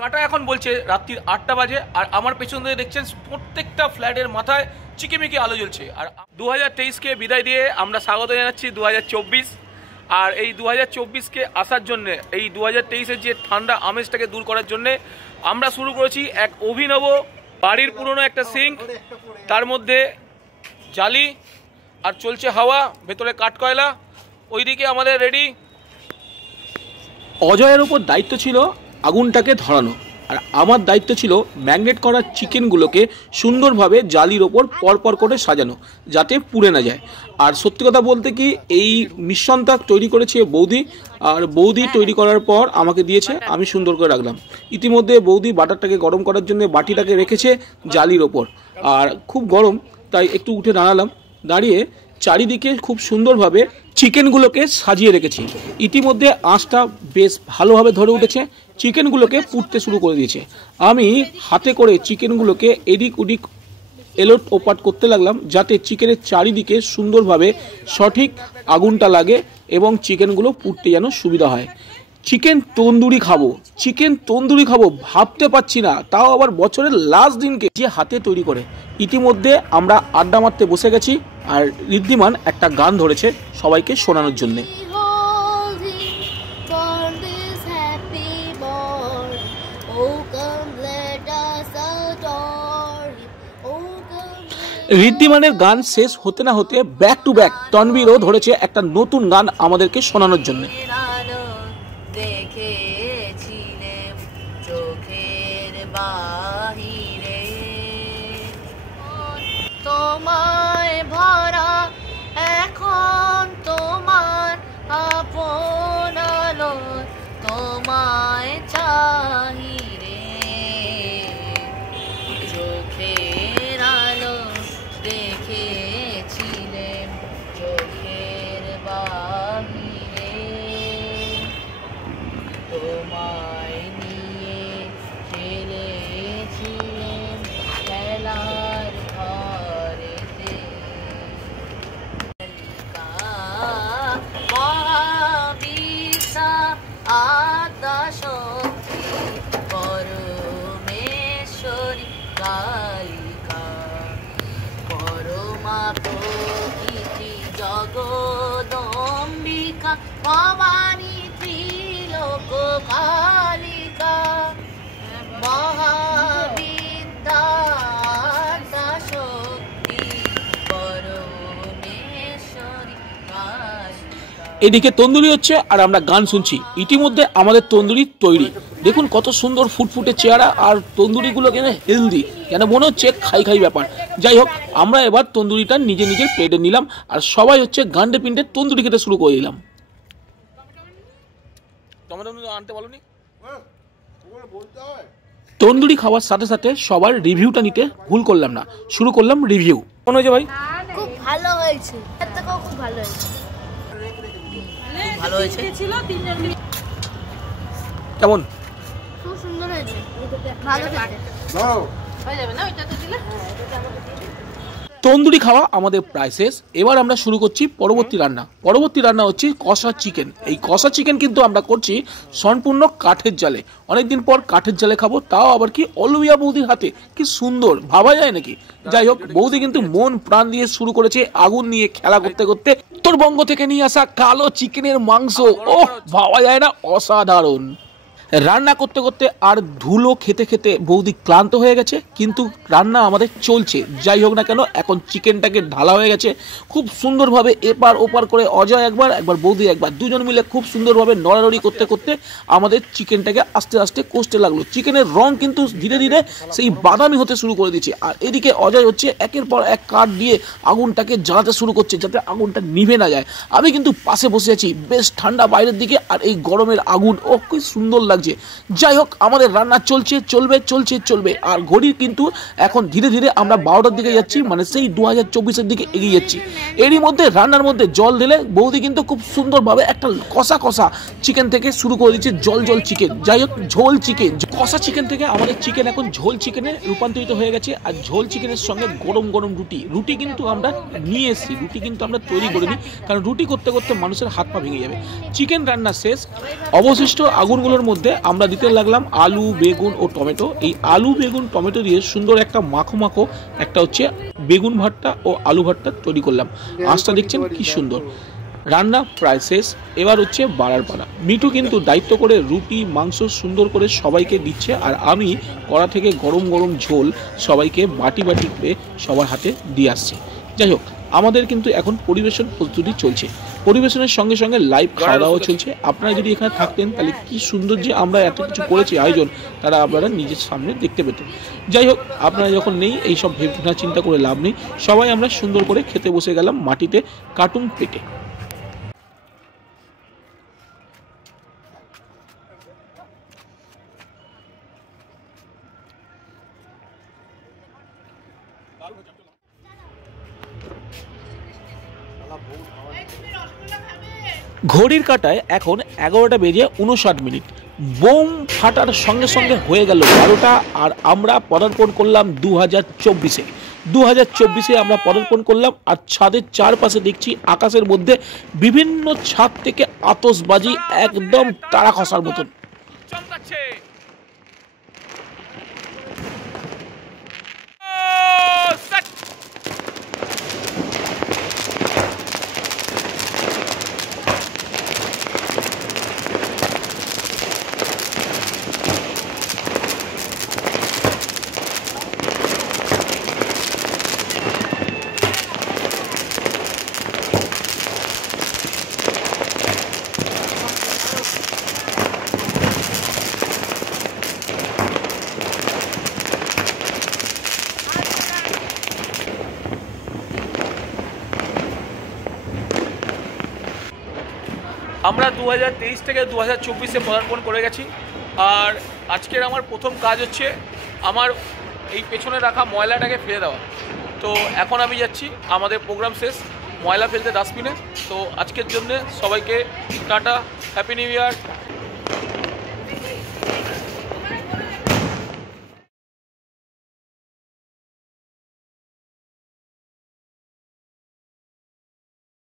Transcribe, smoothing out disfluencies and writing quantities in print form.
কাটা এখন বলছে রাত্রির 8টা বাজে, আর আমার পেছন দিয়ে দেখছেন প্রত্যেকটা ফ্ল্যাটের মাথায় চিকিমিকি আলো জ্বলছে। আর 2023কে বিদায় দিয়ে আমরা স্বাগত জানাচ্ছি 2024। আর এই 2024কে আসার জন্যে, এই 2023-এর যে ঠান্ডা আমেজটাকে দূর করার জন্যে আমরা শুরু করেছি এক অভিনব বাড়ির পুরনো একটা সিঙ্ক, তার মধ্যে জালি আর চলছে হাওয়া, ভেতরে কাঠকয়লা, ওইদিকে আমাদের রেডি। অজয়ের ওপর দায়িত্ব ছিল আগুনটাকে ধরানো, আর আমার দায়িত্ব ছিল ম্যাগনেট করা চিকেনগুলোকে সুন্দরভাবে জালির ওপর পরপর করে সাজানো, যাতে পুড়ে না যায়। আর সত্যি কথা বলতে কি, এই মিশ্রণটা তৈরি করেছে বৌদি, আর বৌদি তৈরি করার পর আমাকে দিয়েছে, আমি সুন্দর করে রাখলাম। ইতিমধ্যে বৌদি বাটারটাকে গরম করার জন্য বাটিটাকে রেখেছে জালির ওপর, আর খুব গরম তাই একটু উঠে দাঁড়ালাম। দাঁড়িয়ে চারিদিকে খুব সুন্দরভাবে চিকেনগুলোকে সাজিয়ে রেখেছি। ইতিমধ্যে আঁচটা বেশ ভালোভাবে ধরে উঠেছে, চিকেনগুলোকে পুড়তে শুরু করে দিয়েছে। আমি হাতে করে চিকেনগুলোকে এদিক ওদিক এলোট ওপাট করতে লাগলাম, যাতে চিকেনের চারিদিকে সুন্দরভাবে সঠিক আগুনটা লাগে এবং চিকেনগুলো পুড়তে যেন সুবিধা হয়। চিকেন তন্দুরি খাবো ভাবতে পারছি না, তাও আবার বছরের লাস্ট দিনকে যে হাতে তৈরি করে। ইতিমধ্যে আমরা আড্ডা মারতে বসে গেছি, আর ঋদ্ধিমান একটা গান ধরেছে সবাইকে শোনানোর জন্যে। ঋদ্ধিমানের গান শেষ হতে না হতে ব্যাক টু ব্যাক তনবীরও ধরেছে একটা নতুন গান আমাদেরকে শোনানোর জন্য। তোমায় ভরা এখন তোমার আপন আলো, তোমায় চাহি রে চোখের আলো, দেখেছিলেন চোখের বাহিরে, তোমায় নিয়ে খেলেছিলেন খেলার ঘরেতে, মহাবিশা আদ্যা শক্তি পরমেশ্বরী কালিকা, পরমা প্রকৃতি জগদম্বিকা, ভবানী ত্রিলোক কালিকা, মহাবিদ্যা শক্তি পরমেশ্বরী কালিকা। এদিকে তন্দুরি হচ্ছে আর আমরা গান শুনছি। ইতিমধ্যে আমাদের তন্দুরি তৈরি, দেখুন কত সুন্দর ফুটফুটে চেহারা, আর তন্দুরিগুলো কেন হেলদি, কেন মনে হচ্ছে খাই ব্যাপার। যাই হোক, আমরা এবার তন্দুরিটা নিজের প্লেটে নিলাম, আর সবাই হচ্ছে গান্ডে পিন্ডে তন্দুরি খেতে শুরু করে দিলাম। তন্দুরি খাওয়ার সাথে সাথে সবার রিভিউটা নিতে ভুল করলাম না, শুরু করলাম রিভিউ। মনে হয়েছে ভাই? খুব ভালো হয়েছে, খুব ভালো হয়েছে, ভালো হয়েছে। কেমন? খুব সুন্দর হয়েছে, ভালো খেতে হয়ে যাবে না ওইটা তো দিলে। তন্দুরি খাওয়া আমাদের প্রায় শেষ। এবার আমরা শুরু করছি পরবর্তী রান্না হচ্ছে কষা চিকেন। এই কষা চিকেন কিন্তু আমরা করছি সম্পূর্ণ কাঠের জালে। অনেকদিন পর কাঠের জালে খাবো, তাও আবার কি অলুইয়া বৌদির হাতে, কি সুন্দর, ভাবা যায় নাকি? যাই হোক, বৌদি কিন্তু মন প্রাণ দিয়ে শুরু করেছে আগুন নিয়ে খেলা করতে করতে। উত্তরবঙ্গ থেকে নিয়ে আসা কালো চিকেনের মাংস, ওহ ভাবা যায় না, অসাধারণ। রান্না করতে করতে আর ধুলো খেতে খেতে বৌদি ক্লান্ত হয়ে গেছে, কিন্তু রান্না আমাদের চলছে। যাই হোক না কেন, এখন চিকেনটাকে ঢালা হয়ে গেছে খুব সুন্দরভাবে, এপার ওপার করে অজয় একবার বৌদি একবার, দুজন মিলে খুব সুন্দরভাবে নড়ানড়ি করতে করতে আমাদের চিকেনটাকে আস্তে আস্তে কষতে লাগলো। চিকেনের রং কিন্তু ধীরে ধীরে সেই বাদামি হতে শুরু করে দিচ্ছে, আর এদিকে অজয় হচ্ছে একের পর এক কাঠ দিয়ে আগুনটাকে জ্বালাতে শুরু করছে, যাতে আগুনটা নিভে না যায়। আমি কিন্তু পাশে বসে আছি, বেশ ঠান্ডা বাইরের দিকে, আর এই গরমের আগুন, ও কি সুন্দর লাগছে। লাগছে। যাই হোক, আমাদের রান্না চলছে, চলবে। আর ঘড়ির কিন্তু এখন ধীরে ধীরে আমরা 12টার দিকে যাচ্ছি, মানে সেই 2024-এর দিকে এগিয়ে যাচ্ছি। এরই মধ্যে রান্নার মধ্যে জল ঢেলে বৌদি কিন্তু খুব সুন্দরভাবে একটা কষা চিকেন থেকে শুরু করে দিচ্ছে জল চিকেন। যাই হোক, ঝোল চিকেন, কষা চিকেন থেকে আমাদের চিকেন এখন ঝোল চিকেনে রূপান্তরিত হয়ে গেছে। আর ঝোল চিকেনের সঙ্গে গরম রুটি কিন্তু আমরা নিয়ে এসেছি, রুটি কিন্তু আমরা তৈরি করে নিই, কারণ রুটি করতে করতে মানুষের হাত পা ভেঙে যাবে। চিকেন রান্না শেষ, অবশিষ্ট আগুনগুলোর মধ্যে আমরা দিতে লাগলাম আলু, বেগুন ও টমেটো। এই আলু, বেগুন, টমেটো দিয়ে সুন্দর একটা মাখো একটা হচ্ছে বেগুন ভর্তা ও আলু ভর্তা তৈরি করলাম। আঁচটা দেখছেন কি সুন্দর। রান্না প্রায় শেষ, এবার হচ্ছে বাড়ার পালা। মিঠু কিন্তু দায়িত্ব করে রুটি, মাংস সুন্দর করে সবাইকে দিচ্ছে, আর আমি কড়া থেকে গরম ঝোল সবাইকে বাটি করে সবার হাতে দিয়ে আসছি। যাই হোক, আমাদের কিন্তু এখন পরিবেশন প্রস্তুতি চলছে, পরিবেশনের সঙ্গে সঙ্গে লাইভ খাওয়া দাওয়া চলছে। আপনারা যদি এখানে থাকতেন তাহলে কি সুন্দর যে আমরা এত কিছু করেছি আয়োজন, তারা আপনারা নিজের সামনে দেখতে পেতেন। যাই হোক, আপনারা যখন নেই এইসব ভাবনা চিন্তা করে লাভ নেই, সবাই আমরা সুন্দর করে খেতে বসে গেলাম মাটিতে কার্টুন পেটে। ঘড়ির কাঁটায় এখন 11টা বেজে 59 মিনিট। বোম ফাটার সঙ্গে সঙ্গে হয়ে গেল 12টা, আর আমরা পদার্পণ করলাম 2024-এ আমরা পদার্পণ করলাম। আর ছাদের চারপাশে দেখছি আকাশের মধ্যে বিভিন্ন ছাদ থেকে আতশবাজি একদম তারা খসার মতন। আমরা 2023 থেকে 2024-এ পদার্পণ করে গেছি। আর আজকের আমার প্রথম কাজ হচ্ছে আমার এই পেছনে রাখা ময়লাটাকে ফেলে দেওয়া। তো এখন আমি যাচ্ছি, আমাদের প্রোগ্রাম শেষ, ময়লা ফেলতে ডাস্টবিনে। তো আজকের জন্য সবাইকে টাটা, হ্যাপি নিউ ইয়ার।